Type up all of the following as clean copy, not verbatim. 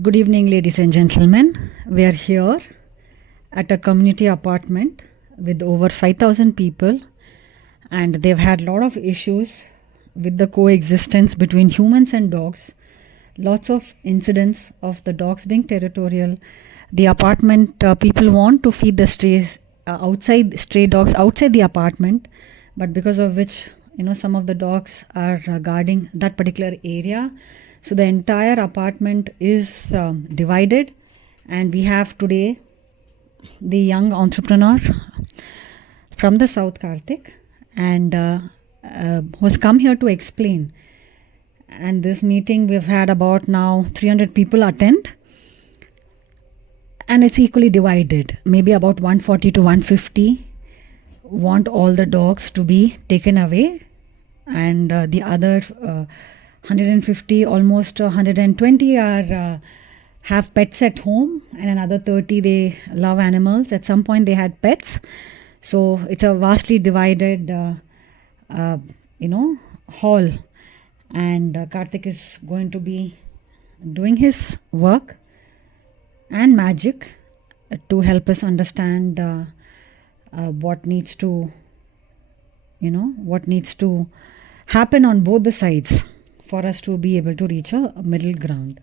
Good evening, ladies and gentlemen. We are here at a community apartment with over 5,000 people, and they've had a lot of issues with the coexistence between humans and dogs. Lots of incidents of the dogs being territorial. The apartment people want to feed the stray dogs outside the apartment, but because of which, some of the dogs are guarding that particular area. So the entire apartment is divided, and we have today the young entrepreneur from the South, Karthik, and who's come here to explain. And this meeting, we've had about now 300 people attend, and it's equally divided. Maybe about 140 to 150 want all the dogs to be taken away, and the other 150, almost 120 are have pets at home, and another 30 they love animals. At some point they had pets, so it's a vastly divided hall, and Karthik is going to be doing his work and magic to help us understand what needs to happen on both the sides for us to be able to reach a middle ground.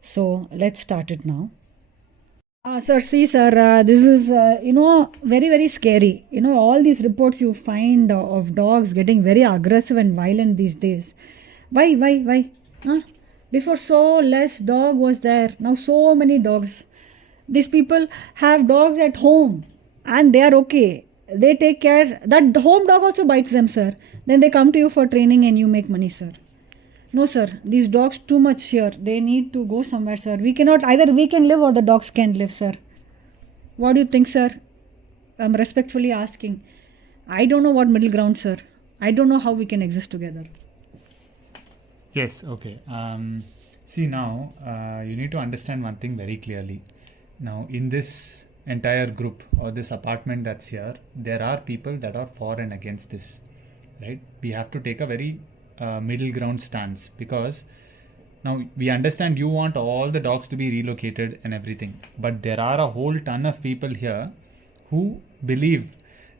So let's start it now. Sir, see, sir, this is, very, very scary. All these reports you find of dogs getting very aggressive and violent these days. Why? Huh? Before so less dog was there. Now so many dogs. These people have dogs at home and they are okay. They take care. That home dog also bites them, sir. Then they come to you for training and you make money, sir. No, sir. These dogs too much here. They need to go somewhere, sir. We cannot, either we can live or the dogs can live, sir. What do you think, sir? I'm respectfully asking. I don't know what middle ground, sir. I don't know how we can exist together. Yes, okay. See now, you need to understand one thing very clearly. Now, in this entire group or this apartment that's here, there are people that are for and against this, right? We have to take a very middle ground stance, because now we understand you want all the dogs to be relocated and everything, but there are a whole ton of people here who believe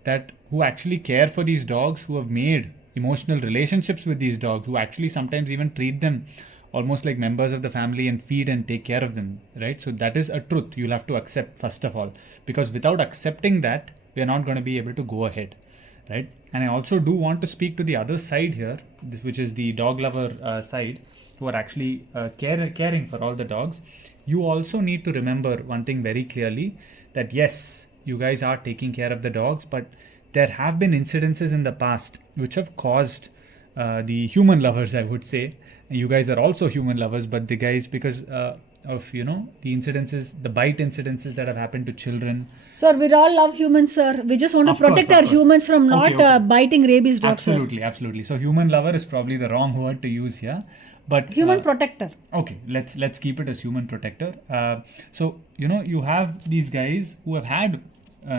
that, who actually care for these dogs, who have made emotional relationships with these dogs, who actually sometimes even treat them almost like members of the family and feed and take care of them, right? So that is a truth you'll have to accept first of all, because without accepting that, we're not going to be able to go ahead, right? And I also do want to speak to the other side here, which is the dog lover side, who are actually caring for all the dogs. You also need to remember one thing very clearly, that yes, you guys are taking care of the dogs, but there have been incidences in the past which have caused the human lovers, I would say. You guys are also human lovers, but the guys, because of the incidences, the bite incidences that have happened to children. Sir, we all love humans, sir. We just want to protect our humans from not biting rabies dogs. Absolutely. So human lover is probably the wrong word to use here, but human protector. Okay, let's keep it as human protector. So you have these guys who have had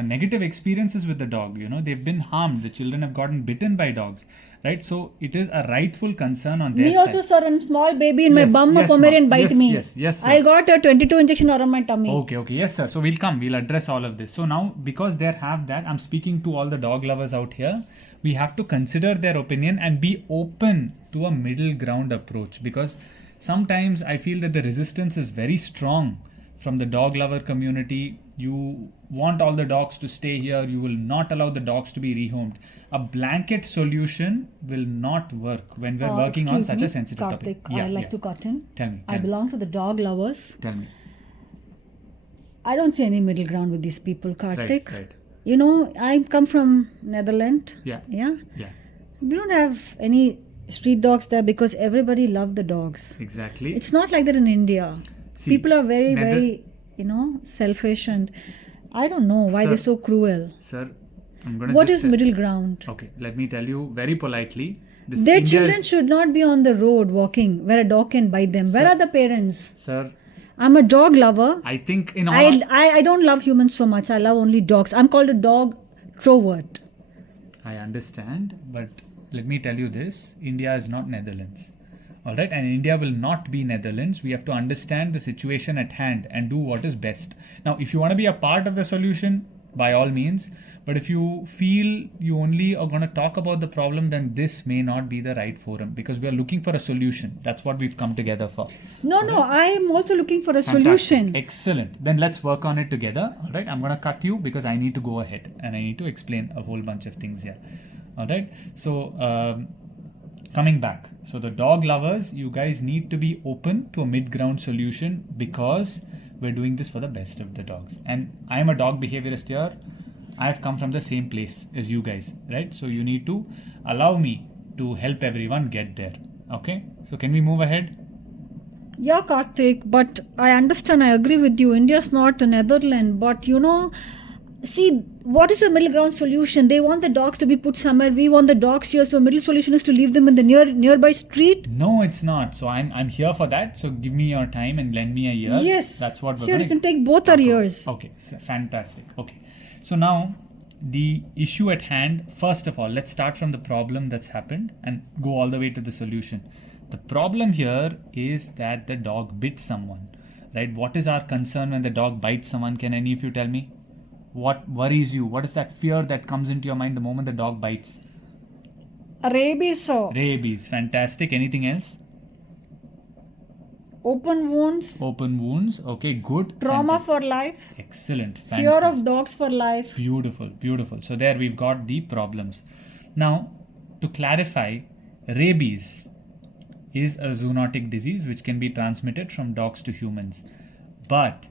negative experiences with the dog. They've been harmed. The children have gotten bitten by dogs, right? So it is a rightful concern on their side. Me also, sir. I'm small baby in my bum, a Pomerian bite me. Yes, sir. I got a 22 injection around my tummy. Okay, yes, sir. So we'll address all of this. So now, because there have that, I'm speaking to all the dog lovers out here. We have to consider their opinion and be open to a middle ground approach, because sometimes I feel that the resistance is very strong from the dog lover community. You want all the dogs to stay here. You will not allow the dogs to be rehomed. A blanket solution will not work when we're working on such a sensitive topic. I'd like to cut in. Tell me. I belong to the dog lovers. Tell me. I don't see any middle ground with these people, Karthik. Right. I come from Netherlands. Yeah. We don't have any street dogs there because everybody loves the dogs. Exactly. It's not like that in India. See, people are very, very, selfish, and I don't know why they're so cruel. Sir, I'm going to What is middle ground? Okay, let me tell you very politely. Their children should not be on the road walking where a dog can bite them. Where are the parents? Sir, I'm a dog lover. I think I don't love humans so much. I love only dogs. I'm called a dog trovert. I understand, but let me tell you this. India is not Netherlands. All right, and India will not be Netherlands. We have to understand the situation at hand and do what is best. Now, if you want to be a part of the solution, by all means, but if you feel you only are going to talk about the problem, then this may not be the right forum, because we are looking for a solution. That's what we've come together for. No, I am also looking for a Fantastic. solution. Excellent. Then let's work on it together. All right, I'm going to cut you because I need to go ahead and I need to explain a whole bunch of things here. All right, so coming back. So the dog lovers, you guys need to be open to a mid-ground solution, because we're doing this for the best of the dogs. And I am a dog behaviorist here. I have come from the same place as you guys, right? So you need to allow me to help everyone get there. Okay, so can we move ahead? Yeah, Karthik, but I understand, I agree with you. India's not the Netherlands, but see, what is the middle ground solution? They want the dogs to be put somewhere. We want the dogs here. So middle solution is to leave them in the nearby street. No, it's not. So I'm here for that. So give me your time and lend me a ear. Yes. That's what we're here. going You can take both our ears. Okay, so fantastic. Okay. So now the issue at hand, first of all, let's start from the problem that's happened and go all the way to the solution. The problem here is that the dog bit someone, right? What is our concern when the dog bites someone? Can any of you tell me? What worries you? What is that fear that comes into your mind the moment the dog bites? Rabies. Rabies. Fantastic. Anything else? Open wounds. Open wounds. Okay, good. Trauma for life. Excellent. Fantastic. Fear of dogs for life. Beautiful. Beautiful. So there we've got the problems. Now, to clarify, rabies is a zoonotic disease which can be transmitted from dogs to humans. But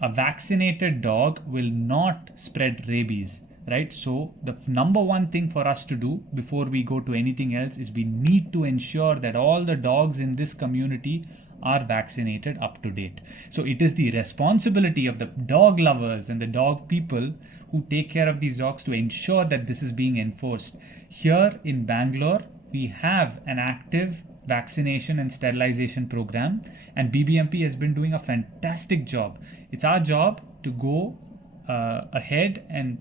a vaccinated dog will not spread rabies, right? So the number one thing for us to do before we go to anything else is we need to ensure that all the dogs in this community are vaccinated up to date. So it is the responsibility of the dog lovers and the dog people who take care of these dogs to ensure that this is being enforced. Here in Bangalore, we have an active vaccination and sterilization program, and BBMP has been doing a fantastic job. It's our job to go ahead and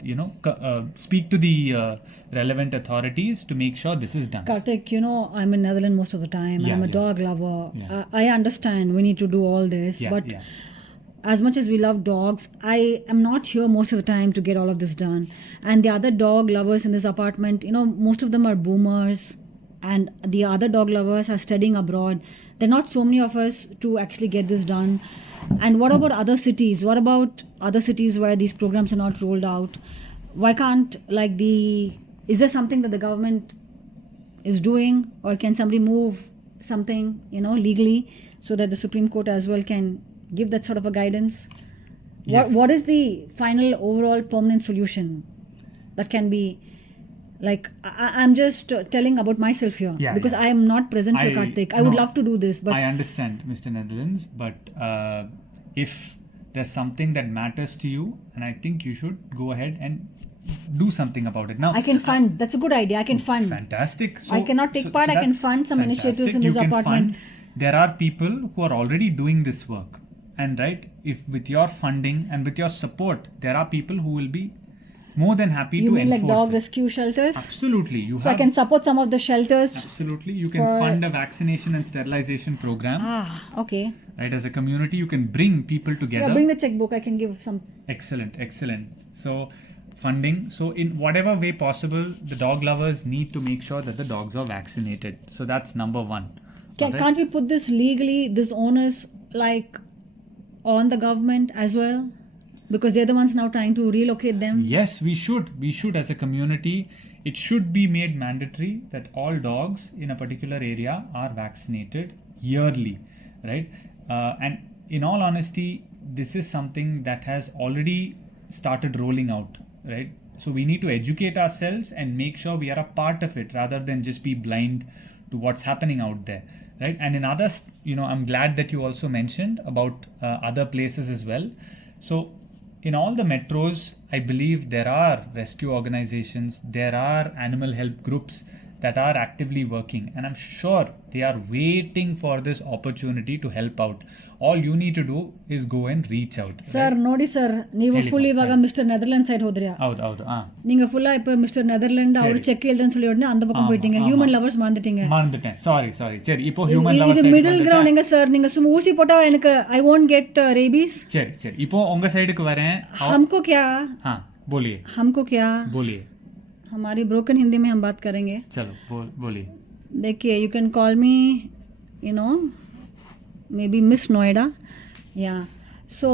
speak to the relevant authorities to make sure this is done. Karthik, I'm in Netherlands most of the time. I'm a dog lover. I understand we need to do all this, but as much as we love dogs, I am not here most of the time to get all of this done. And the other dog lovers in this apartment, most of them are boomers, and the other dog lovers are studying abroad. There are not so many of us to actually get this done. And what about other cities? What about other cities where these programs are not rolled out? Why can't, is there something that the government is doing, or can somebody move something, legally, so that the Supreme Court as well can give that sort of a guidance? Yes. What is the final overall permanent solution that can be? I'm just telling about myself here, because I am not present here, Karthik. I would love to do this, but I understand, Mr. Netherlands, but if there's something that matters to you, and I think you should go ahead and do something about it. Now, I can fund. That's a good idea. I can fund. Fantastic. So, I cannot take part. I can fund some initiatives in this apartment. There are people who are already doing this work, and if with your funding and with your support, there are people who will be more than happy to enforce it. You mean like dog rescue shelters? Absolutely. I can support some of the shelters. Absolutely. You can fund a vaccination and sterilization program. Okay. Right, as a community, you can bring people together. Yeah, bring the checkbook. I can give some. Excellent. So, funding. So, in whatever way possible, the dog lovers need to make sure that the dogs are vaccinated. So, that's number one. Can't we put this legally, this onus, on the government as well? Because they're the ones now trying to relocate them. Yes, we should. We should, as a community, it should be made mandatory that all dogs in a particular area are vaccinated yearly, right? And in all honesty, this is something that has already started rolling out, right? So we need to educate ourselves and make sure we are a part of it rather than just be blind to what's happening out there, right? And in others, I'm glad that you also mentioned about other places as well. So in all the metros, I believe there are rescue organizations, there are animal help groups that are actively working, and I'm sure they are waiting for this opportunity to help out. All you need to do is go and reach out. Sir ನೋಡಿ sir, ನೀವು full ಇವಾಗ mister Netherland side ಹೋದ್ರಿயா? ಹೌದು ಹೌದು. நீங்க ஃபுல்லா இப்ப mister Netherland அவர் check எழுதுன்னு சொல்லி உடனே அந்த பக்கம் போயிட்டீங்க. ஹியூமன் லவர்ஸ் மறந்துட்டேன். சாரி சரி. இப்போ ஹியூமன் லவர்ஸ் இது மிடில் கிரவுண்ட் எங்க சார்? நீங்க சும்மா ஊசி போட்டா எனக்கு ஐ won't get rabies. சரி இப்போ உங்க சைடுக்கு வரேன். हमको क्या? हां बोलिए. हमको क्या? बोलिए. हमारी ब्रोकन हिंदी में हम बात करेंगे. चलो बोलिए. देखिए, you can call me may be miss Noida. या सो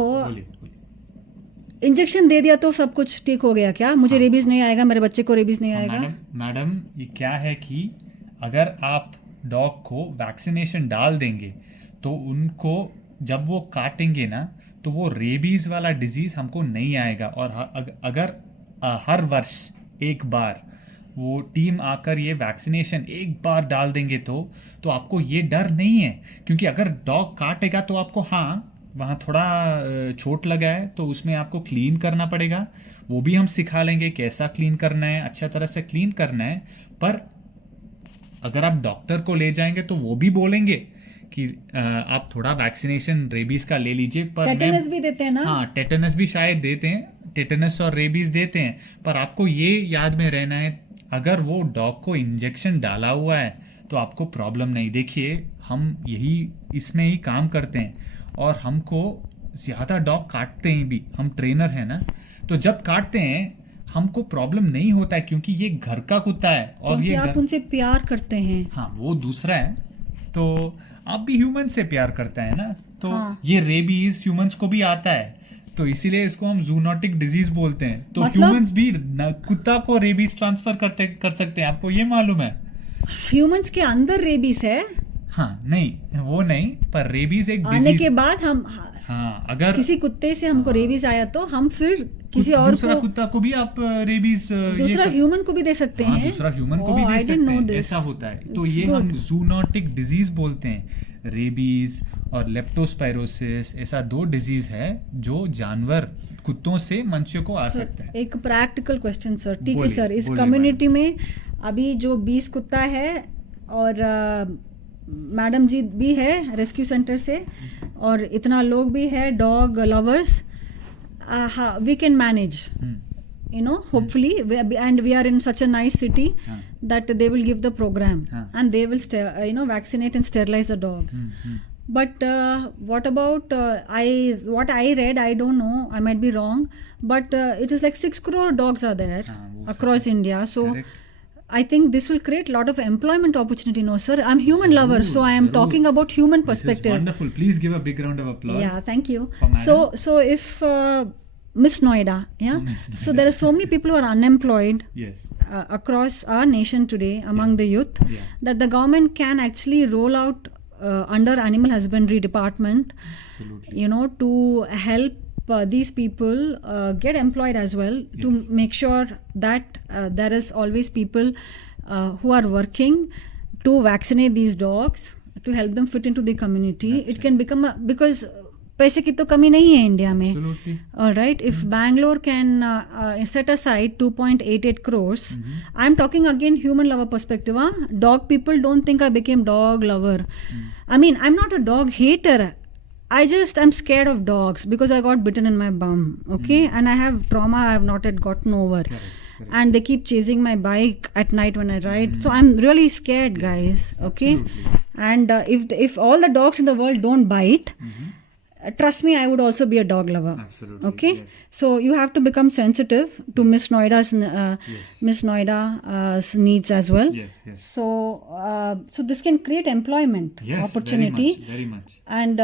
इंजेक्शन दे दिया तो सब कुछ ठीक हो गया क्या? मुझे रेबीज नहीं आएगा, मेरे बच्चे को रेबीज नहीं आएगा? मैडम ये क्या है कि अगर आप डॉग को वैक्सीनेशन डाल देंगे तो उनको जब वो काटेंगे ना तो वो रेबीज वाला डिजीज हमको नहीं आएगा. और अगर हर वर्ष एक बार वो टीम आकर ये वैक्सीनेशन एक बार डाल देंगे तो आपको ये डर नहीं है. क्योंकि अगर डॉग काटेगा तो आपको वहाँ थोड़ा चोट लगा है तो उसमें आपको क्लीन करना पड़ेगा. वो भी हम सिखा लेंगे कैसा क्लीन करना है, अच्छा तरह से क्लीन करना है. पर अगर आप डॉक्टर को ले जाएंगे तो वो भी बोलेंगे कि आप थोड़ा वैक्सीनेशन रेबीज का ले लीजिए. पर टेटनस भी देते हैं ना? हाँ, टेटनस भी शायद देते हैं, टेटनस और रेबीज देते हैं. पर आपको ये याद में रहना है, अगर वो डॉग को इंजेक्शन डाला हुआ है तो आपको प्रॉब्लम नहीं. देखिए, हम यही इसमें ही काम करते हैं और हमको ज़्यादा डॉग काटते हैं भी. हम ट्रेनर हैं ना, तो जब काटते हैं हमको प्रॉब्लम नहीं होता है क्योंकि ये घर का कुत्ता है. और ये आप उनसे प्यार करते हैं. हाँ, वो दूसरा है. तो आप भी ह्यूमन से प्यार करते हैं ना, तो ये रेबीज ह्यूमंस को भी आता है, तो इसीलिए इसको हम जूनोटिक डिजीज बोलते हैं. तो ह्यूमंस भी कुत्ता को रेबीज ट्रांसफर कर सकते हैं. आपको ये मालूम है? ह्यूमंस के अंदर रेबीज है? हाँ, नहीं वो नहीं, पर रेबीज एक आने के बाद हम अगर किसी कुत्ते से हमको रेबीज आया तो हम फिर किसी और दूसरा कुत्ता को भी आप रेबीज दूसरा ह्यूमन को भी दे सकते हैं. दूसरा ह्यूमन को भी दे सकते हैं. ऐसा होता है. तो ये हम जूनोटिक डिजीज बोलते हैं. रेबीज और लेप्टोस्पायरोसिस, ऐसा 2 डिजीज है जो जानवर कुत्तों से मनुष्य को आ सकता है. एक प्रैक्टिकल क्वेश्चन सर. ठीक है सर, इस कम्युनिटी में अभी जो 20 कुत्ता है और मैडम जी भी है रेस्क्यू सेंटर से और इतना लोग भी है dog lovers. We can manage, hopefully, and we are in such a nice city that they will give the program and they will vaccinate and sterilize the dogs. But what about what I read, I don't know, I might be wrong, but it is like 6 crore dogs are there across India. So correct. I think this will create a lot of employment opportunity. No sir, I'm human lover, so I am talking about human perspective. This is wonderful. Please give a big round of applause. Yeah, thank you. So if Miss Noida, so there are so many people who are unemployed. Yes. Across our nation today among the youth, that the government can actually roll out under animal husbandry department. Absolutely. To help these people get employed as well, to make sure that there is always people who are working to vaccinate these dogs, to help them fit into the community. That's it can become because पैसे की तो कमी नहीं है India में. All right, if Bangalore can set aside 2.88 crores, I'm talking again human lover perspective. Dog people don't think I became dog lover. I mean, I'm not a dog hater. I'm scared of dogs because I got bitten in my bum. Okay, and I have trauma I have not yet gotten over. Correct. And they keep chasing my bike at night when I ride. So I'm really scared, guys. Okay, absolutely. And if all the dogs in the world don't bite. Trust me, I would also be a dog lover. Absolutely. Okay, yes. So you have to become sensitive to Miss Noida's needs as well. Yes. So this can create employment opportunity. Very much. And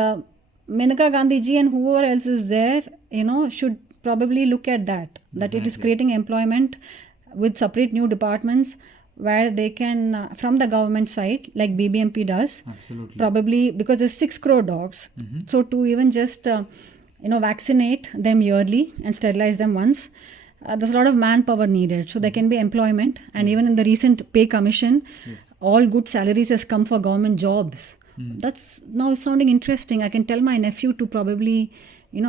Menaka Gandhi ji and whoever else is there, should probably look at that it is creating employment with separate new departments where they can from the government side, like BBMP does. Absolutely. Probably because there's 6 crore dogs. So to even just vaccinate them yearly and sterilize them once, there's a lot of manpower needed. So there can be employment. And even in the recent pay commission, all good salaries has come for government jobs. That's now sounding interesting. I can tell my nephew to probably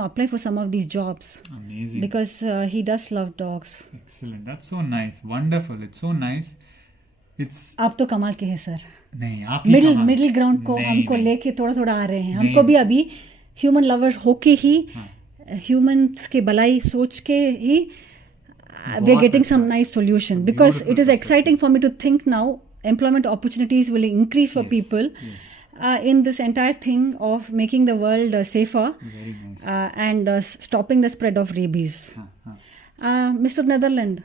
apply for some of these jobs. Amazing. Because he does love dogs. Excellent. That's so nice. Wonderful. It's so nice. It's आप तो कमाल के हैं sir. नहीं आप ही कमाल. Middle ground को नहीं, हमको नहीं. लेके थोड़ा थोड़ा आ रहे हैं. नहीं. हमको भी अभी ह्यूमन लवर होके ही हाँ. ह्यूमंस के भलाई सोच के ही we are बहुत getting some अच्छा. nice solution It's a because beautiful it is perspective. exciting for me to think now employment opportunities will increase for Yes, people yes. in this entire thing of making the world safer Very nice. and stopping the spread of rabies. हाँ, हाँ. Mr. Netherland,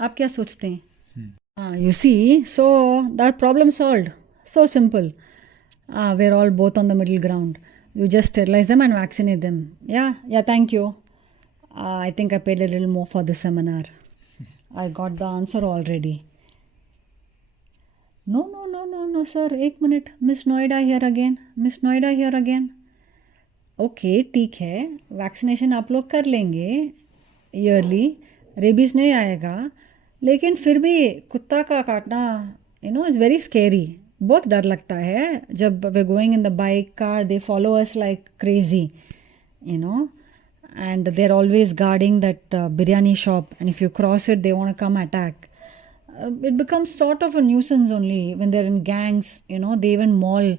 आप क्या सोचते हैं? Hmm. You see, so that problem solved. So simple. We're all both on the middle ground. You just sterilize them and vaccinate them. Yeah, thank you. I think I paid a little more for the seminar. I got the answer already. No, sir. एक minute. Miss Noida here again. Okay ठीक है, vaccination आप लोग कर लेंगे yearly, rabies नहीं आएगा, लेकिन फिर भी कुत्ता का काटना इट्स वेरी स्केरी. बहुत डर लगता है जब वे going in the bike car, they follow us like crazy and they're always guarding that biryani shop, and if you cross it they want to come attack. It becomes sort of a nuisance only when they're in gangs. They even maul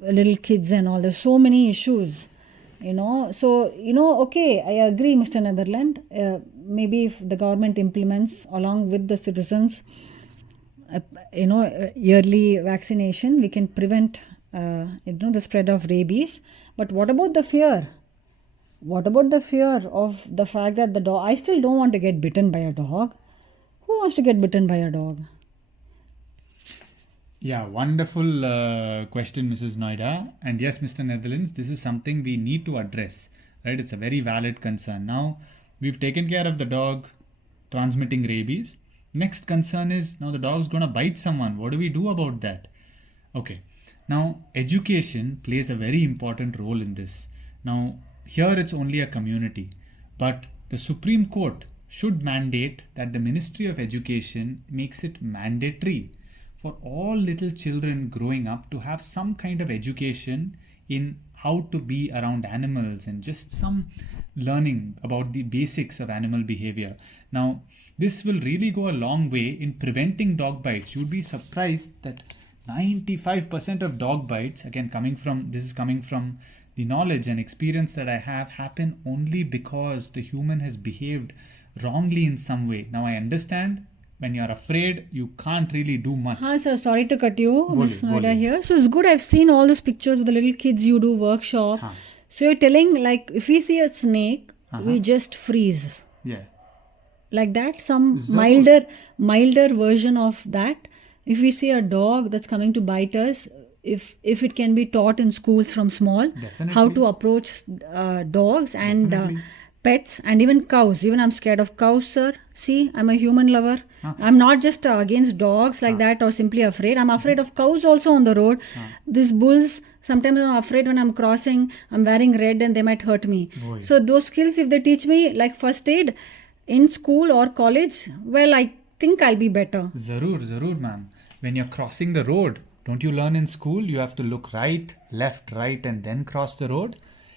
little kids and all. There's so many issues. So okay, I agree, Mr. Netherland. Maybe if the government implements along with the citizens yearly vaccination, we can prevent the spread of rabies. But what about the fear? What about the fear of the fact that the dog, I still don't want to get bitten by a dog. Who wants to get bitten by a dog? Yeah, wonderful question, Mrs. Noida. And yes, Mr. Netherlands, this is something we need to address, right? It's a very valid concern. Now, we've taken care of the dog transmitting rabies. Next concern is now the dog's going to bite someone. What do we do about that? Okay. Now, education plays a very important role in this. Now, here it's only a community, but the Supreme Court should mandate that the Ministry of Education makes it mandatory for all little children growing up to have some kind of education in how to be around animals and just some learning about the basics of animal behavior. Now, this will really go a long way in preventing dog bites. You'd be surprised that 95% of dog bites, again this is coming from the knowledge and experience that I have, happen only because the human has behaved wrongly in some way. Now I understand when you're afraid you can't really do much. Hi sir, sorry to cut you. Miss Noida boliye. here. So it's good, I've seen all those pictures with the little kids you do workshop. Haan. So you're telling, like, if we see a snake, we just freeze. Yeah. Like that, some Zarur. milder version of that. If we see a dog that's coming to bite us, if it can be taught in schools from small, Definitely. how to approach dogs and pets and even cows. Even I'm scared of cows, sir. See, I'm a human lover. I'm not just against dogs like that or simply afraid. I'm afraid of cows also on the road. These bulls, sometimes I'm afraid when I'm crossing, I'm wearing red and they might hurt me. Boy. So those skills, if they teach me like first aid in school or college, well, I think I'll be better. Zarur, ma'am. When you're crossing the road, don't you learn in school you have to look right, left, right, and then cross the road?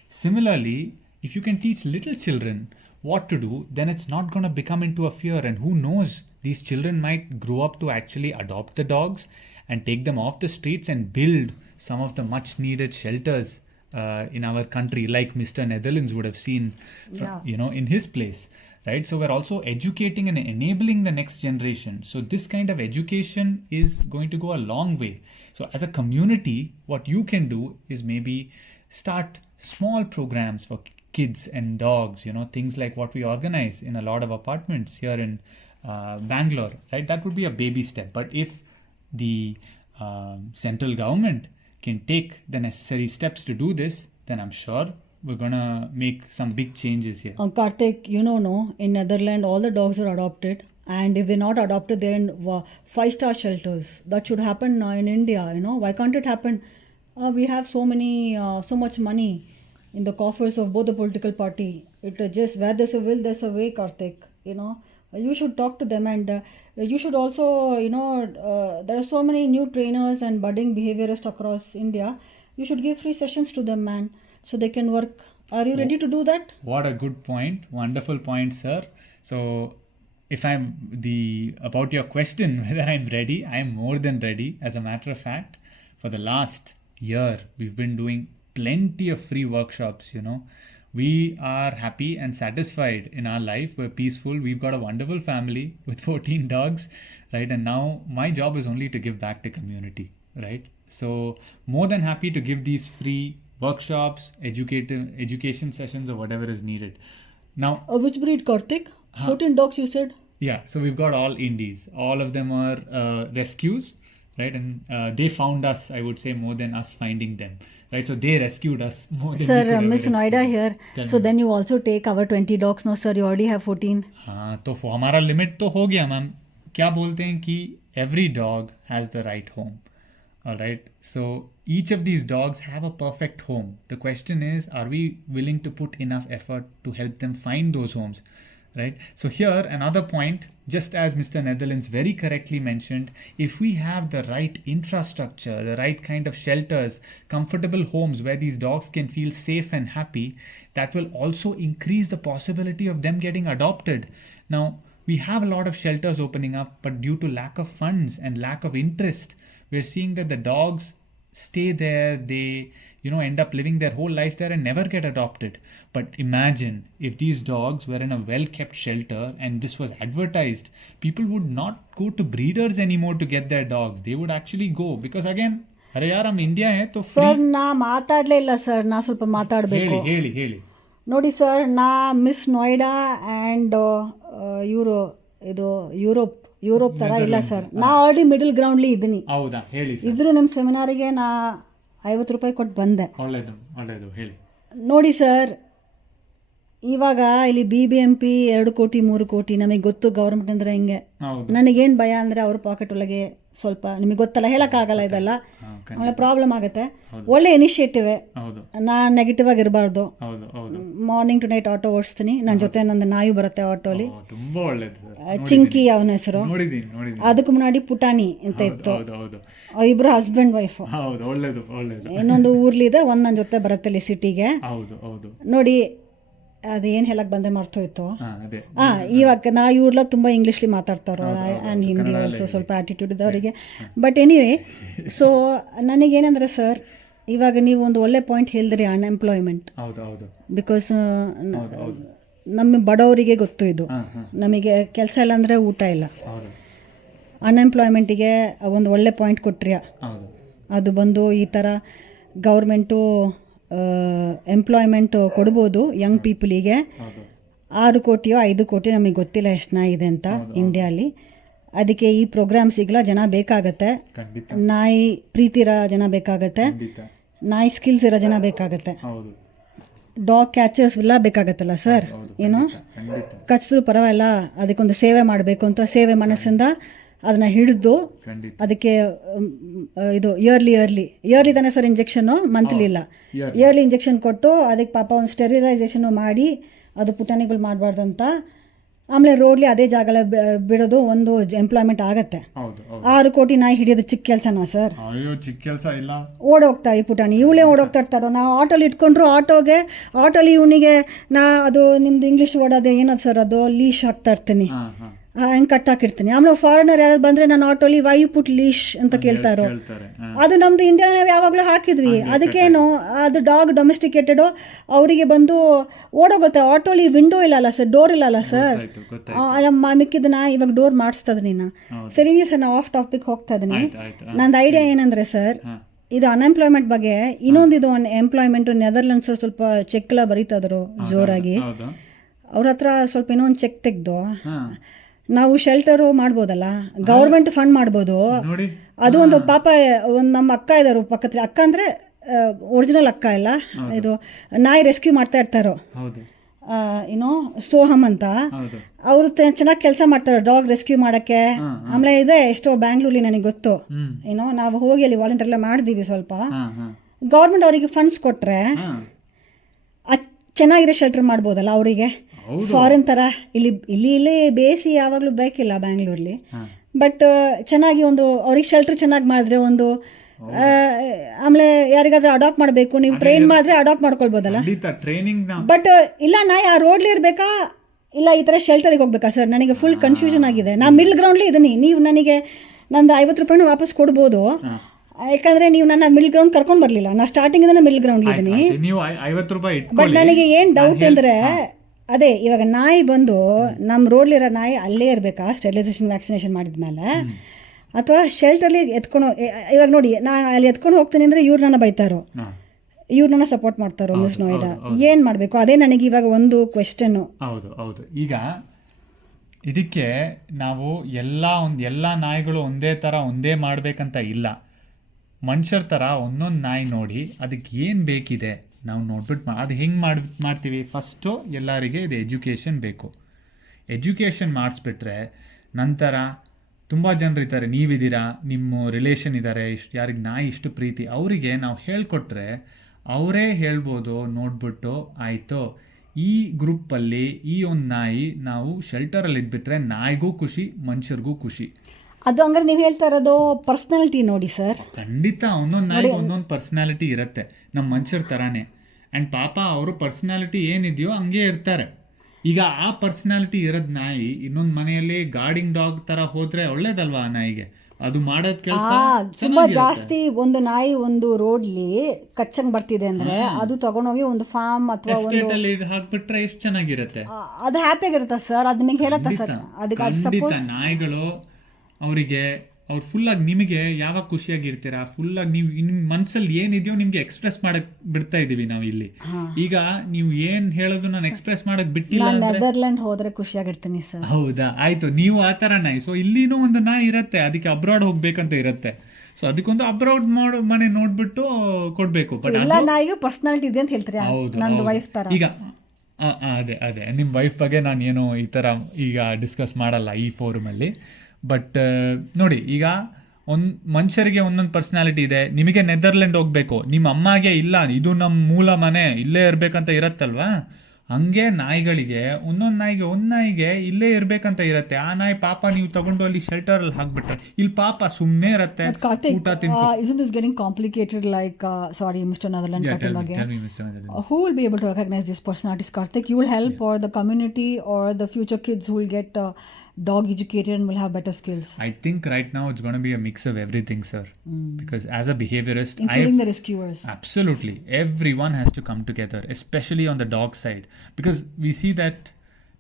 Similarly, if you can teach little children what to do, then it's not going to become into a fear. And who knows, these children might grow up to actually adopt the dogs and take them off the streets and build some of the much needed shelters in our country, like Mr. Netherlands would have seen in his place. Right? So we're also educating and enabling the next generation. So this kind of education is going to go a long way. So as a community, what you can do is maybe start small programs for kids and dogs, things like what we organize in a lot of apartments here in Bangalore, right? That would be a baby step. But if the central government can take the necessary steps to do this, then I'm sure we're gonna make some big changes here. Karthik, in Netherlands, all the dogs are adopted. And if they're not adopted, they're in 5-star shelters. That should happen in India, Why can't it happen? We have so much money in the coffers of both the political party. It just, where there's a will, there's a way, Karthik, You should talk to them, and you should also, there are so many new trainers and budding behaviorists across India. You should give free sessions to them, man, so they can work. Are you ready to do that? What a good point. Wonderful point, sir. So if I'm about your question, whether I'm ready, I'm more than ready. As a matter of fact, for the last year, we've been doing plenty of free workshops, We are happy and satisfied in our life. We're peaceful. We've got a wonderful family with 14 dogs, right? And now my job is only to give back to community, right? So more than happy to give these free workshops, education sessions, or whatever is needed. Now, which breed, Karthik? 14 dogs you said? Yeah, so we've got all indies. All of them are rescues, right? And they found us, I would say, more than us finding them, right? So they rescued us more than we Sir, could ever Miss rescue Noida them. here. Tell So me. then you also take our 20 dogs. No, sir, you already have 14. हाँ, तो हमारा limit तो हो गया ma'am. क्या बोलते हैं कि every dog has the right home. All right. So each of these dogs have a perfect home. The question is, are we willing to put enough effort to help them find those homes? Right. So here another point, just as Mr. Netherlands very correctly mentioned, if we have the right infrastructure, the right kind of shelters, comfortable homes where these dogs can feel safe and happy, that will also increase the possibility of them getting adopted. Now, we have a lot of shelters opening up, but due to lack of funds and lack of interest, we're seeing that the dogs stay there. They end up living their whole life there and never get adopted. But imagine if these dogs were in a well-kept shelter and this was advertised, people would not go to breeders anymore to get their dogs. They would actually go, because again, अरे यार हम India है तो sir ನಾ ಮಾತಾಡಲೇ ಇಲ್ಲ sir, ನಾ ಸ್ವಲ್ಪ ಮಾತಾಡಬೇಕು. ಹೇಳಿ ನೋಡಿ ಸರ್, ನಾ ಮಿಸ್ ನೋಯ್ಡಾ ಆ್ಯಂಡ್ ಇವರು ಇದು ಯುರೋಪ್ ಥರ ಇಲ್ಲ ಸರ್. ನಾ ಆಲ್ರೆಡಿ ಮಿಡಲ್ ಗ್ರೌಂಡ್ಲಿ ಇದ್ದೀನಿ. ಹೌದಾ, ಹೇಳಿ. ಇದ್ರೂ ನಿಮ್ಮ ಸೆಮಿನಾರಿಗೆ ನಾ 50 ರೂಪಾಯಿ ಕೊಟ್ಟು ಬಂದೆ. ಒಳ್ಳೇದು ಹೇಳಿ. ನೋಡಿ ಸರ್, ಇವಾಗ ಇಲ್ಲಿ BBMP 2 ಕೋಟಿ 3 ಕೋಟಿ ನಮಗೆ ಗೊತ್ತು. ಗೌರ್ಮೆಂಟ್ ಅಂದರೆ ಹಿಂಗೆ. ನನಗೇನು ಭಯ ಅಂದರೆ ಅವ್ರ ಪಾಕೆಟ್ ಒಳಗೆ ಸ್ವಲ್ಪ, ನಿಮಗೆ ಗೊತ್ತಲ್ಲ, ಹೇಳೋಕ್ಕಾಗಲ್ಲ, ಇದೆಲ್ಲ ಆಮೇಲೆ ಪ್ರಾಬ್ಲಮ್ ಆಗುತ್ತೆ. ಒಳ್ಳೆ ಇನಿಷಿಯೇಟಿವ್. ನಾನು ನೆಗೆಟಿವ್ ಆಗಿರಬಾರ್ದು. ಮಾರ್ನಿಂಗ್ ಟು ನೈಟ್ ಆಟೋ ಓಡಿಸ್ತೀನಿ. ನನ್ನ ಜೊತೆ ನಂದು ನಾಯಿ ಬರುತ್ತೆ ಆಟೋಲಿ, ಚಿಂಕಿ ಅವನ ಹೆಸರು. ಅದಕ್ಕೆ ಮುನ್ನಾಡಿ ಪುಟಾಣಿ ಅಂತ ಇತ್ತು. ಇಬ್ರು ಹಸ್ಬೆಂಡ್ ವೈಫ್. ಇನ್ನೊಂದು ಊರ್ಲಿದೆ, ಒಂದು ನನ್ನ ಜೊತೆ ಬರುತ್ತೆ ಇಲ್ಲಿ ಸಿಟಿಗೆ. ನೋಡಿ, ಅದೇನು ಹೇಳಕ್ ಬಂದೆ ಮರ್ತೋಯ್ತು. ಇವಾಗ ನಾ ಇವ್ರೆಲ್ಲ ತುಂಬ ಇಂಗ್ಲೀಷ್ಲಿ ಮಾತಾಡ್ತಾರೋ ಆ್ಯಂಡ್ ಹಿಂದಿ ಆಲ್ಸೋ ಸ್ವಲ್ಪ ಆ್ಯಟಿಟ್ಯೂಡ್ ಇದೆ ಅವರಿಗೆ. ಬಟ್ ಎನಿವೇ, ಸೊ ನನಗೇನಂದರೆ ಸರ್, ಇವಾಗ ನೀವು ಒಂದು ಒಳ್ಳೆ ಪಾಯಿಂಟ್ ಹೇಳಿದ್ರಿ, ಅನ್ಎಂಪ್ಲಾಯ್ಮೆಂಟ್. ಬಿಕಾಸ್ ನಮ್ಮ ಬಡವರಿಗೆ ಗೊತ್ತು ಇದು. ನಮಗೆ ಕೆಲಸ ಇಲ್ಲ ಅಂದರೆ ಊಟ ಇಲ್ಲ. ಅನ್ಎಂಪ್ಲಾಯ್ಮೆಂಟಿಗೆ ಒಂದು ಒಳ್ಳೆ ಪಾಯಿಂಟ್ ಕೊಟ್ರಿ. ಅದು ಬಂದು ಈ ಥರ ಗೌರ್ಮೆಂಟು ಎಂಪ್ಲಾಯ್ಮೆಂಟ್ ಕೊಡ್ಬೋದು ಯಂಗ್ ಪೀಪಲಿಗೆ. 6 ಕೋಟಿಯೋ 5 ಕೋಟಿ ನಮಗೆ ಗೊತ್ತಿಲ್ಲ ಎಷ್ಟು ಇದೆ ಅಂತ ಇಂಡಿಯಾಲಿ. ಅದಕ್ಕೆ ಈ ಪ್ರೋಗ್ರಾಮ್ಸಿಗೆಲ್ಲ ಜನ ಬೇಕಾಗತ್ತೆ. ನಾಯಿ ಪ್ರೀತಿ ಇರೋ ಜನ ಬೇಕಾಗತ್ತೆ, ನಾಯಿ ಸ್ಕಿಲ್ಸ್ ಇರೋ ಜನ ಬೇಕಾಗತ್ತೆ, ಡಾಗ್ ಕ್ಯಾಚರ್ಸ್ ಎಲ್ಲ ಬೇಕಾಗತ್ತಲ್ಲ ಸರ್. ಏನು ಕಚ್ಚಿದ್ರು ಪರವಾಗಿಲ್ಲ, ಅದಕ್ಕೊಂದು ಸೇವೆ ಮಾಡಬೇಕು ಅಂತ ಸೇವೆ ಮನಸ್ಸಿಂದ ಅದನ್ನ ಹಿಡಿದು ಅದಕ್ಕೆ ಇದು ಇಯರ್ಲಿ ತಾನೇ ಸರ್ ಇಂಜೆಕ್ಷನ್ನು, ಮಂತ್ಲಿ ಇಲ್ಲ, ಇಯರ್ಲಿ ಇಂಜೆಕ್ಷನ್ ಕೊಟ್ಟು ಅದಕ್ಕೆ ಪಾಪ ಒಂದು ಸ್ಟೆರಿಲೈಸೇಷನ್ನು ಮಾಡಿ ಅದು ಪುಟಾಣಿಗಳು ಮಾಡಬಾರ್ದಂತ. ಆಮೇಲೆ ರೋಡ್ಲಿ ಅದೇ ಜಾಗ ಬಿಡೋದು ಒಂದು ಎಂಪ್ಲಾಯ್ಮೆಂಟ್ ಆಗತ್ತೆ. 6 ಕೋಟಿ ನಾಯಿ ಹಿಡಿಯೋದು ಚಿಕ್ಕ ಕೆಲಸನಾ ಸರ್? ಚಿಕ್ಕ ಕೆಲಸ ಇಲ್ಲ. ಓಡೋಗ್ತಾ ಈ ಪುಟಾಣಿ ಇವಳೇ ಓಡೋಗ್ತಾ ಇರ್ತಾರೋ. ನಾವು ಆಟೋಲಿ ಇಟ್ಕೊಂಡ್ರು ಆಟೋಲಿ ಇವನಿಗೆ ಅದು ನಿಮ್ದು ಇಂಗ್ಲೀಷ್ ಓಡೋದು ಏನದು ಸರ್, ಅದು ಲೀಶ್ ಹಾಕ್ತಾ ಇರ್ತೀನಿ, ಹೆಂಗೆ ಕಟ್ಟಾಕಿರ್ತೀನಿ. ಆಮೇಲೆ ಫಾರಿನರ್ ಯಾರು ಬಂದರೆ ನಾನು ಆಟೋಲಿ ವೈ ಯು ಪುಟ್ ಲೀಶ್ ಅಂತ ಕೇಳ್ತಾರೋ. ಅದು ನಮ್ಮದು ಇಂಡಿಯಾ ನಾವು ಯಾವಾಗಲೂ ಹಾಕಿದ್ವಿ. ಅದಕ್ಕೇನು ಅದು ಡಾಗ್ ಡೊಮೆಸ್ಟಿಕೇಟೆಡು ಅವರಿಗೆ ಬಂದು ಓಡೋಗುತ್ತೆ. ಆಟೋಲಿ ವಿಂಡೋ ಇಲ್ಲಲ್ಲ ಸರ್, ಡೋರ್ ಇಲ್ಲಲ್ಲ ಸರ್. ಮಿಕ್ಕಿದನ್ನ ಇವಾಗ ಡೋರ್ ಮಾಡಿಸ್ತದ ನೀನು. ಸರಿ ನೀವು ಸರ್, ನಾವು ಆಫ್ ಟಾಪಿಕ್ ಹೋಗ್ತಾ ಇದ್ದೀನಿ. ನಂದು ಐಡಿಯಾ ಏನಂದರೆ ಸರ್, ಇದು ಅನ್ಎಂಪ್ಲಾಯ್ಮೆಂಟ್ ಬಗ್ಗೆ ಇನ್ನೊಂದು ಇದು ಎಂಪ್ಲಾಯ್ಮೆಂಟು ನೆದರ್ಲೆಂಡ್ಸ್ ಸ್ವಲ್ಪ ಚೆಕ್ ಎಲ್ಲ ಬರೀತಾದ್ರು ಜೋರಾಗಿ. ಅವ್ರ ಹತ್ರ ಸ್ವಲ್ಪ ಇನ್ನೊಂದು ಚೆಕ್ ತೆಗೆದು ನಾವು ಶೆಲ್ಟರು ಮಾಡ್ಬೋದಲ್ಲ, ಗೌರ್ಮೆಂಟ್ ಫಂಡ್ ಮಾಡ್ಬೋದು. ಅದು ಒಂದು ಪಾಪ ಒಂದು ನಮ್ಮ ಅಕ್ಕ ಇದ್ದಾರು ಪಕ್ಕದಲ್ಲಿ, ಅಕ್ಕ ಅಂದರೆ ಒರಿಜಿನಲ್ ಅಕ್ಕ ಇಲ್ಲ, ಇದು ನಾಯಿ ರೆಸ್ಕ್ಯೂ ಮಾಡ್ತಾ ಇರ್ತಾರೋ, ಏನೋ ಸೋಹಮ್ ಅಂತ. ಅವರು ಚೆನ್ನಾಗಿ ಕೆಲಸ ಮಾಡ್ತಾರೆ ಡಾಗ್ ರೆಸ್ಕ್ಯೂ ಮಾಡೋಕ್ಕೆ. ಆಮೇಲೆ ಇದೆ ಎಷ್ಟೋ ಬ್ಯಾಂಗ್ಳೂರಲ್ಲಿ ನನಗೆ ಗೊತ್ತು. ಏನೋ ನಾವು ಹೋಗಿ ಅಲ್ಲಿ ವಾಲಂಟಿಯರ್ ಎಲ್ಲ ಮಾಡಿದ್ದೀವಿ. ಸ್ವಲ್ಪ ಗೌರ್ಮೆಂಟ್ ಅವರಿಗೆ ಫಂಡ್ಸ್ ಕೊಟ್ಟರೆ ಚೆನ್ನಾಗಿರೋ ಶೆಲ್ಟರ್ ಮಾಡ್ಬೋದಲ್ಲ ಅವರಿಗೆ. ಫಾರಿನ್ ಥರ ಇಲ್ಲಿ ಬೇಸಿ ಯಾವಾಗಲೂ ಬೇಕಿಲ್ಲ ಬ್ಯಾಂಗ್ಳೂರ್ಲಿ. ಬಟ್ ಚೆನ್ನಾಗಿ ಒಂದು ಅವ್ರಿಗೆ ಶೆಲ್ಟರ್ ಚೆನ್ನಾಗಿ ಮಾಡಿದ್ರೆ ಒಂದು, ಆಮೇಲೆ ಯಾರಿಗಾದ್ರೂ ಅಡಾಪ್ಟ್ ಮಾಡಬೇಕು, ನೀವು ಟ್ರೈನ್ ಮಾಡಿದ್ರೆ ಅಡಾಪ್ಟ್ ಮಾಡ್ಕೊಳ್ಬೋದಲ್ಲ. ಬಟ್ ಇಲ್ಲ, ನಾಯಿ ಆ ರೋಡ್ಲಿ ಇರಬೇಕಾ ಇಲ್ಲ ಈ ಥರ ಶೆಲ್ಟರಿಗೆ ಹೋಗ್ಬೇಕಾ ಸರ್? ನನಗೆ ಫುಲ್ ಕನ್ಫ್ಯೂಷನ್ ಆಗಿದೆ. ನಾನು ಮಿಡ್ಲ್ ಗ್ರೌಂಡ್ಲಿ ಇದ್ದೀನಿ. ನೀವು ನನಗೆ ನಂದು 50 ರೂಪಾಯಿನೂ ವಾಪಸ್ ಕೊಡ್ಬೋದು, ಯಾಕಂದರೆ ನೀವು ನನ್ನ ಮಿಡ್ಲ್ ಗ್ರೌಂಡ್ ಕರ್ಕೊಂಡು ಬರಲಿಲ್ಲ. ನಾನು ಸ್ಟಾರ್ಟಿಂಗಿಂದ ಮಿಡ್ಲ್ ಗ್ರೌಂಡ್ಲಿ ಇದ್ದೀನಿ. ನೀವು 50 ರೂಪಾಯಿ ಬಟ್ ನನಗೆ ಏನು ಡೌಟ್ ಅಂದರೆ, ಅದೇ ಇವಾಗ ನಾಯಿ ಬಂದು ನಮ್ಮ ರೋಡ್ಲಿರೋ ನಾಯಿ ಅಲ್ಲೇ ಇರಬೇಕಾ ಸ್ಟೆರಿಲೈಸೇಷನ್ ವ್ಯಾಕ್ಸಿನೇಷನ್ ಮಾಡಿದ್ಮೇಲೆ, ಅಥವಾ ಶೆಲ್ಟರ್ಲಿ ಎತ್ಕೊಂಡು ಇವಾಗ ನೋಡಿ ನಾನು ಅಲ್ಲಿ ಎತ್ಕೊಂಡು ಹೋಗ್ತೀನಿ ಅಂದರೆ ಇವ್ರು ನನ್ನ ಬೈತಾರೋ, ಇವ್ರು ನನ್ನ ಸಪೋರ್ಟ್ ಮಾಡ್ತಾರೋ ಮಿಸ್ ನೋಯ್ಡಾ, ಏನು ಮಾಡಬೇಕು? ಅದೇ ನನಗೆ ಇವಾಗ ಒಂದು ಕ್ವೆಶ್ಚನ್ನು. ಹೌದು. ಈಗ ಇದಕ್ಕೆ ನಾವು ಎಲ್ಲ ನಾಯಿಗಳು ಒಂದೇ ಥರ ಒಂದೇ ಮಾಡಬೇಕಂತ ಇಲ್ಲ. ಮನುಷ್ಯರ ಥರ ಒಂದೊಂದು ನಾಯಿ ನೋಡಿ ಅದಕ್ಕೆ ಏನು ಬೇಕಿದೆ ನಾವು ನೋಡ್ಬಿಟ್ಟು ಅದು ಹೆಂಗೆ ಮಾಡ್ತೀವಿ. ಫಸ್ಟು ಎಲ್ಲರಿಗೆ ಇದು ಎಜುಕೇಷನ್ ಬೇಕು. ಎಜುಕೇಷನ್ ಮಾಡಿಸ್ಬಿಟ್ರೆ ನಂತರ ತುಂಬ ಜನರು ಇದ್ದಾರೆ, ನೀವಿದ್ದೀರಾ, ನಿಮ್ಮ ರಿಲೇಷನ್ ಇದ್ದಾರೆ, ಯಾರಿಗೆ ನಾಯಿ ಇಷ್ಟು ಪ್ರೀತಿ, ಅವರಿಗೆ ನಾವು ಹೇಳಿಕೊಟ್ರೆ ಅವರೇ ಹೇಳ್ಬೋದು ನೋಡ್ಬಿಟ್ಟು, ಆಯಿತು ಈ ಗ್ರೂಪಲ್ಲಿ ಈ ಒಂದು ನಾಯಿ ನಾವು ಶೆಲ್ಟರಲ್ಲಿ ಇದ್ಬಿಟ್ರೆ ನಾಯಿಗೂ ಖುಷಿ, ಮನುಷ್ಯರಿಗೂ ಖುಷಿ. ಅದು ಹಂಗಾರೆ ನೀವು ಹೇಳ್ತಾ ಇರೋದು ಪರ್ಸ್ನಾಲಿಟಿ ನೋಡಿ ಸರ್. ಖಂಡಿತ ಒಂದೊಂದು ನಾಯಿಗೆ ಒಂದೊಂದು ಪರ್ಸ್ನಾಲಿಟಿ ಇರುತ್ತೆ, ನಮ್ಮ ಮನುಷ್ಯರ ಥರಾನೇ. ಆ್ಯಂಡ್ ಪಾಪ ಅವರು ಪರ್ಸ್ನಾಲಿಟಿ ಏನಿದೆಯೋ ಹಂಗೆ ಇರ್ತಾರೆ. ಈಗ ಆ ಪರ್ಸ್ನಾಲಿಟಿ ಇರೋದು ನಾಯಿ ಇನ್ನೊಂದು ಮನೆಯಲ್ಲಿ ಗಾರ್ಡಿಂಗ್ ಡಾಗ್ ಥರ ಹೋದರೆ ಒಳ್ಳೇದಲ್ವಾ ಆ ನಾಯಿಗೆ? ಅದು ಮಾಡೋದ್ ಕೆಲಸ ತುಂಬಾ ಜಾಸ್ತಿ. ಒಂದು ನಾಯಿ ಒಂದು ರೋಡ್ಲಿ ಕಚ್ಚಂಗ್ ಬರ್ತಿದೆ ಅಂದ್ರೆ ಅದು ತಗೊಂಡೋಗಿ ಒಂದು ಫಾರ್ಮ್ ಅಥವಾ ಒಂದು ಹಾಕ್ಬಿಟ್ರೆ ಎಷ್ಟು ಚೆನ್ನಾಗಿರುತ್ತೆ. ಅದು ಹ್ಯಾಪಿಯಾಗಿರುತ್ತೆ ಸರ್. ಅದು ನಿಮಗೆ ಹೇಳುತ್ತಾ ಸರ್? ಖಂಡಿತ ನಾಯಿಗಳು ಅವರಿಗೆ ಅವ್ರು ಫುಲ್ಲಾಗಿ ನಿಮಗೆ ಯಾವಾಗ ಖುಷಿಯಾಗಿರ್ತೀರಾ, ಫುಲ್ಲಾಗಿ ನೀವು ನಿಮ್ಮ ಮನಸ್ಸಲ್ಲಿ ಏನಿದೆಯೋ ನಿಮ್ಗೆ ಎಕ್ಸ್ಪ್ರೆಸ್ ಮಾಡಕ್ ಬಿಡ್ತಾ ಇದೀವಿ ನಾವು ಇಲ್ಲಿ. ಈಗ ನೀವು ಏನ್ ಹೇಳೋದು ನಾನು ಎಕ್ಸ್ಪ್ರೆಸ್ ಮಾಡಕ್ ಬಿಟ್ಟಿಲ್ಲ. ನೆದರ್ಲ್ಯಾಂಡ್ ಹೋದ್ರೆ ಖುಷಿಯಾಗಿರ್ತೀನಿ ಸರ್. ಹೌದಾ, ಆಯ್ತು, ನೀವು ಆ ಥರ ನಾಯಿ. ಸೊ ಇಲ್ಲಿನೂ ಒಂದು ನಾಯಿ ಇರುತ್ತೆ, ಅದಕ್ಕೆ ಅಬ್ರಾಡ್ ಹೋಗ್ಬೇಕಂತ ಇರುತ್ತೆ. ಸೊ ಅದಕ್ಕೊಂದು ಅಬ್ರಾಡ್ ಮನೆ ನೋಡ್ಬಿಟ್ಟು ಕೊಡ್ಬೇಕು. ಬಟ್ ಎಲ್ಲ ನಾಯಿಗೂ ಪರ್ಸನಾಲಿಟಿ ಇದೆ ಅಂತ ಹೇಳ್ತೀರಾ? ನಂದು ವೈಫ್ ತರ. ಈಗ ಅದೇ ನಿಮ್ಮ ವೈಫ್ ಬಗ್ಗೆ ನಾನು ಏನೋ ಈ ಥರ ಈಗ ಡಿಸ್ಕಸ್ ಮಾಡಲ್ಲ ಈ ಫೋರಮಲ್ಲಿ. ಬಟ್ ನೋಡಿ, ಈಗ ಮನುಷ್ಯರಿಗೆ ಒಂದೊಂದು ಪರ್ಸನಾಲಿಟಿ ಇದೆ. ನಿಮಗೆ ನೆದರ್ಲ್ಯಾಂಡ್ ಹೋಗ್ಬೇಕು, ನಿಮ್ಮ ಅಮ್ಮಗೆ ಇಲ್ಲ ಇದು ನಮ್ಮ ಮೂಲ ಮನೆ ಇಲ್ಲೇ ಇರ್ಬೇಕಂತ ಇರತ್ತಲ್ವಾ? ಹಂಗೆ ನಾಯಿಗಳಿಗೆ ಒಂದೊಂದು ನಾಯಿಗೆ ಇಲ್ಲೇ ಇರ್ಬೇಕಂತ ಇರತ್ತೆ. ಆ ನಾಯಿ ಪಾಪ ನೀವು ತಗೊಂಡು ಅಲ್ಲಿ ಶೆಲ್ಟರ್ ಅಲ್ಲಿ ಹಾಕ್ಬಿಟ್ರೆ ಇಲ್ಲಿ ಪಾಪ ಸುಮ್ಮನೆ ಇರತ್ತೆ, ಊಟ ತಿನ್ಕೊಂಡು. Isn't this getting complicated? Like, sorry, Mr. Netherland, cutting again. Tell me, Mr. Netherland. Who will be able to recognize these personalities, Karthik? You will help, or the community, or the future kids who will get dog educated and will have better skills? I think right now it's going to be a mix of everything, sir. Because as a behaviorist, including the rescuers. Absolutely, everyone has to come together, especially on the dog side, because we see that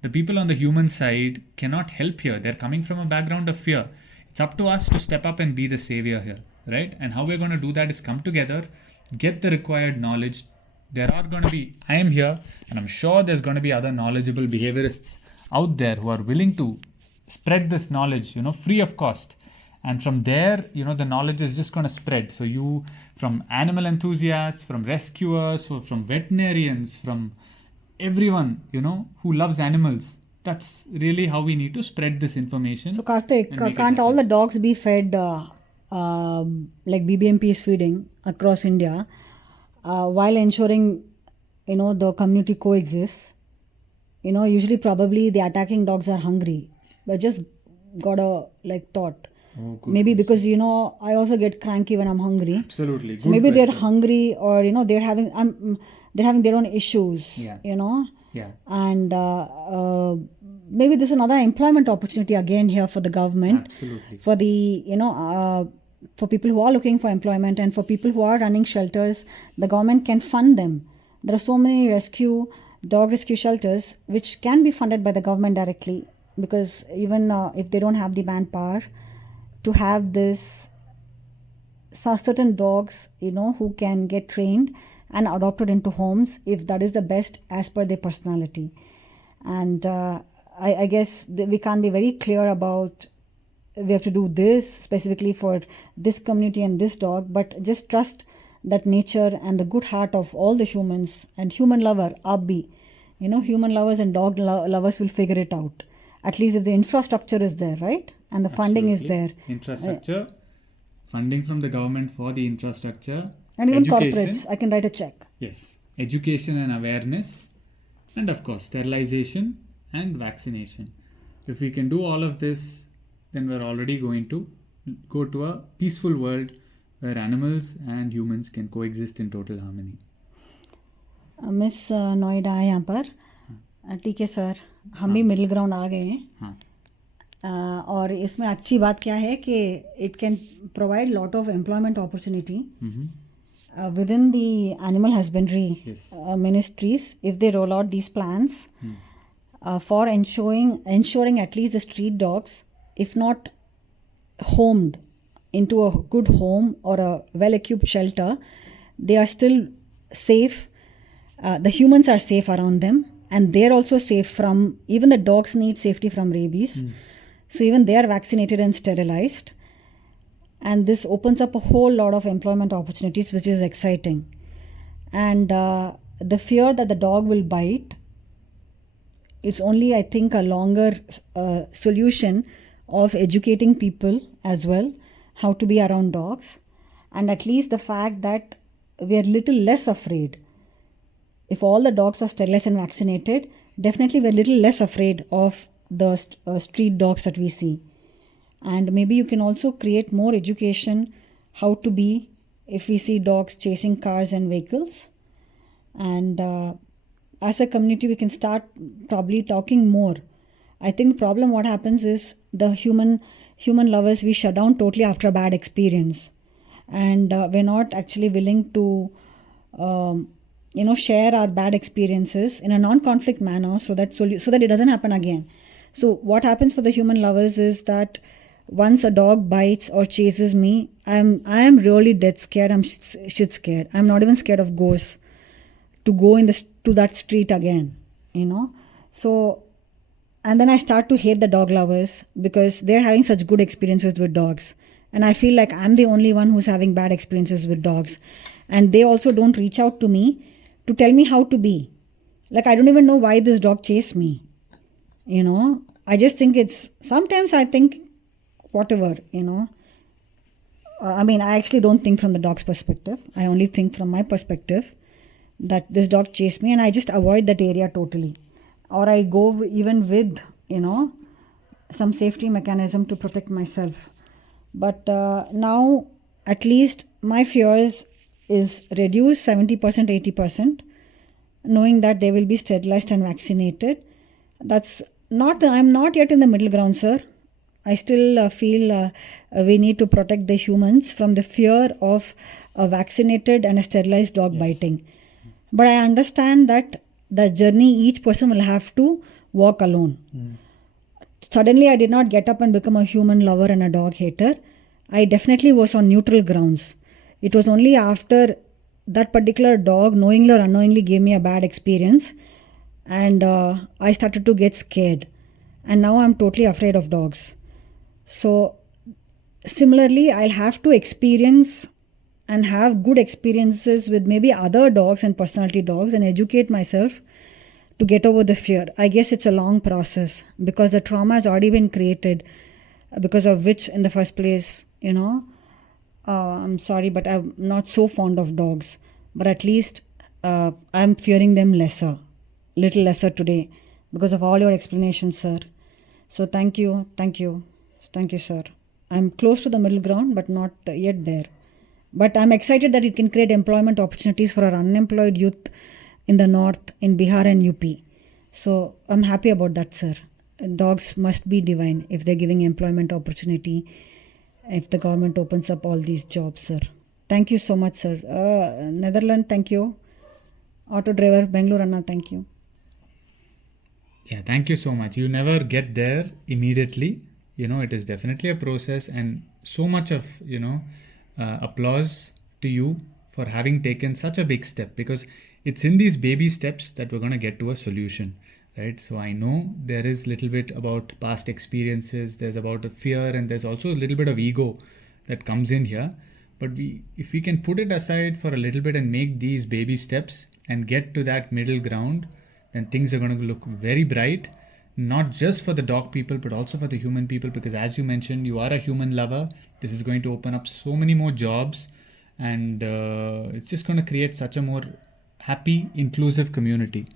the people on the human side cannot help here. They're coming from a background of fear. It's up to us to step up and be the savior here, right? And how we're going to do that is come together, get the required knowledge. There are going to be, I am here, and I'm sure there's going to be other knowledgeable behaviorists out there who are willing to spread this knowledge, free of cost. And from there, the knowledge is just going to spread. So you, from animal enthusiasts, from rescuers, or from veterinarians, from everyone, who loves animals, that's really how we need to spread this information. So Karthik, can't all the dogs be fed like BBMP is feeding across India, while ensuring, the community coexists? Usually probably the attacking dogs are hungry. I just got a thought. Maybe because I also get cranky when I'm hungry. Absolutely. So maybe they're hungry, or they're having their own issues. Yeah. And maybe there's another employment opportunity again here for the government. Absolutely. For the for people who are looking for employment, and for people who are running shelters, the government can fund them. There are so many dog rescue shelters which can be funded by the government directly. Because even if they don't have the manpower to have this, certain dogs, who can get trained and adopted into homes, if that is the best as per their personality. And I guess we can't be very clear about we have to do this specifically for this community and this dog, but just trust that nature and the good heart of all the humans and human lover, Abhi, human lovers and dog lovers will figure it out. At least if the infrastructure is there, right? And the funding is there. Infrastructure, funding from the government for the infrastructure. And even corporates, I can write a check. Yes. Education and awareness. And of course, sterilization and vaccination. If we can do all of this, then we're already going to go to a peaceful world where animals and humans can coexist in total harmony. Miss Noida यहाँ पर, ठीक है sir, हम भी middle ground आ गए हैं. हाँ. और इसमें अच्छी बात क्या है कि it can provide lot of employment opportunity within the animal husbandry Yes. Ministries if they roll out these plans for ensuring at least the street dogs, if not homed into a good home or a well-equipped shelter, they are still safe. The humans are safe around them, and they're also safe from, even the dogs need safety from rabies. So even they are vaccinated and sterilized. And this opens up a whole lot of employment opportunities, which is exciting. And the fear that the dog will bite, it's only, I think, a longer solution of educating people as well how to be around dogs, and at least the fact that we are little less afraid. If all the dogs are sterilized and vaccinated, definitely we're little less afraid of the street dogs that we see. And maybe you can also create more education how to be if we see dogs chasing cars and vehicles. And as a community, we can start probably talking more. I think the problem what happens is the human lovers, we shut down totally after a bad experience, and we're not actually willing to share our bad experiences in a non-conflict manner so that it doesn't happen again. So what happens for the human lovers is that once a dog bites or chases me, I am really dead scared. I'm shit scared. I'm not even scared of ghosts to go to that street again, So, and then I start to hate the dog lovers because they're having such good experiences with dogs. And I feel like I'm the only one who's having bad experiences with dogs. And they also don't reach out to me to tell me how to be. Like, I don't even know why this dog chased me. I just think sometimes I think whatever, I mean, I actually don't think from the dog's perspective. I only think from my perspective that this dog chased me and I just avoid that area totally. Or I go even with, some safety mechanism to protect myself. But now, at least my fears is reduced 70%, 80%, knowing that they will be sterilized and vaccinated. I'm not yet in the middle ground, sir. I still feel we need to protect the humans from the fear of a vaccinated and a sterilized dog biting. But I understand that the journey each person will have to walk alone. Suddenly, I did not get up and become a human lover and a dog hater. I definitely was on neutral grounds. It was only after that particular dog, knowingly or unknowingly, gave me a bad experience, and I started to get scared. And now I'm totally afraid of dogs. So similarly, I'll have to experience and have good experiences with maybe other dogs and personality dogs and educate myself to get over the fear. I guess it's a long process because the trauma has already been created, because of which in the first place, I'm sorry, but I'm not so fond of dogs. But at least I'm fearing them little lesser today because of all your explanations, sir. So thank you, sir. I'm close to the middle ground, but not yet there. But I'm excited that it can create employment opportunities for our unemployed youth in the north, in Bihar and UP. So I'm happy about that, sir. Dogs must be divine if they're giving employment opportunity, if the government opens up all these jobs, sir. Thank you so much, sir. Netherlands, thank you. Auto driver, Bangalore, Anna, thank you. Yeah, thank you so much. You never get there immediately. It is definitely a process, and so much of, applause to you for having taken such a big step, because it's in these baby steps that we're going to get to a solution, right? So I know there is a little bit about past experiences, there's about a fear, and there's also a little bit of ego that comes in here. But if we can put it aside for a little bit and make these baby steps and get to that middle ground, then things are going to look very bright, not just for the dog people, but also for the human people, because as you mentioned, you are a human lover. This is going to open up so many more jobs, and it's just going to create such a more happy, inclusive community.